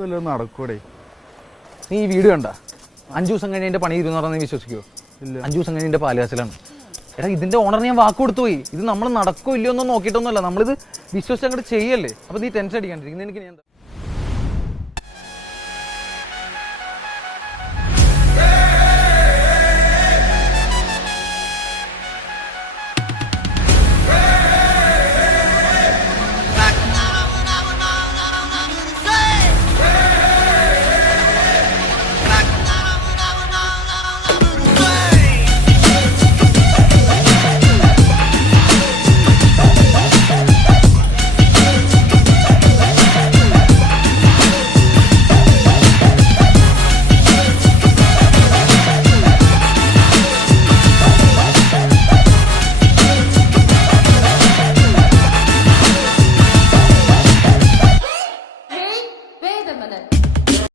വല്ലതും നടക്കൂടെ? നീ ഈ വീഡിയോ കണ്ട 5 ദിവസം കഴിഞ്ഞ് എൻ്റെ പണി ഇരുന്ന് പറഞ്ഞാൽ നീ വിശ്വസിക്കുമോ? ഇല്ല. 5 ദിവസം കഴിഞ്ഞ് എൻ്റെ പാലുകാസിലാണ്. എടാ ഇതിൻ്റെ ഓണറിന് ഞാൻ വാക്ക് കൊടുത്തു പോയി. ഇത് നമ്മൾ നടക്കോ ഇല്ലയോ ഒന്നും നോക്കിയിട്ടൊന്നുമല്ല, നമ്മളിത് വിശ്വസിച്ച് അങ്ങോട്ട് ചെയ്യല്ലേ. അപ്പോൾ നീ ടെൻഷൻ അടിക്കാണ്ടിരിക്കും. എനിക്ക് ഞാൻ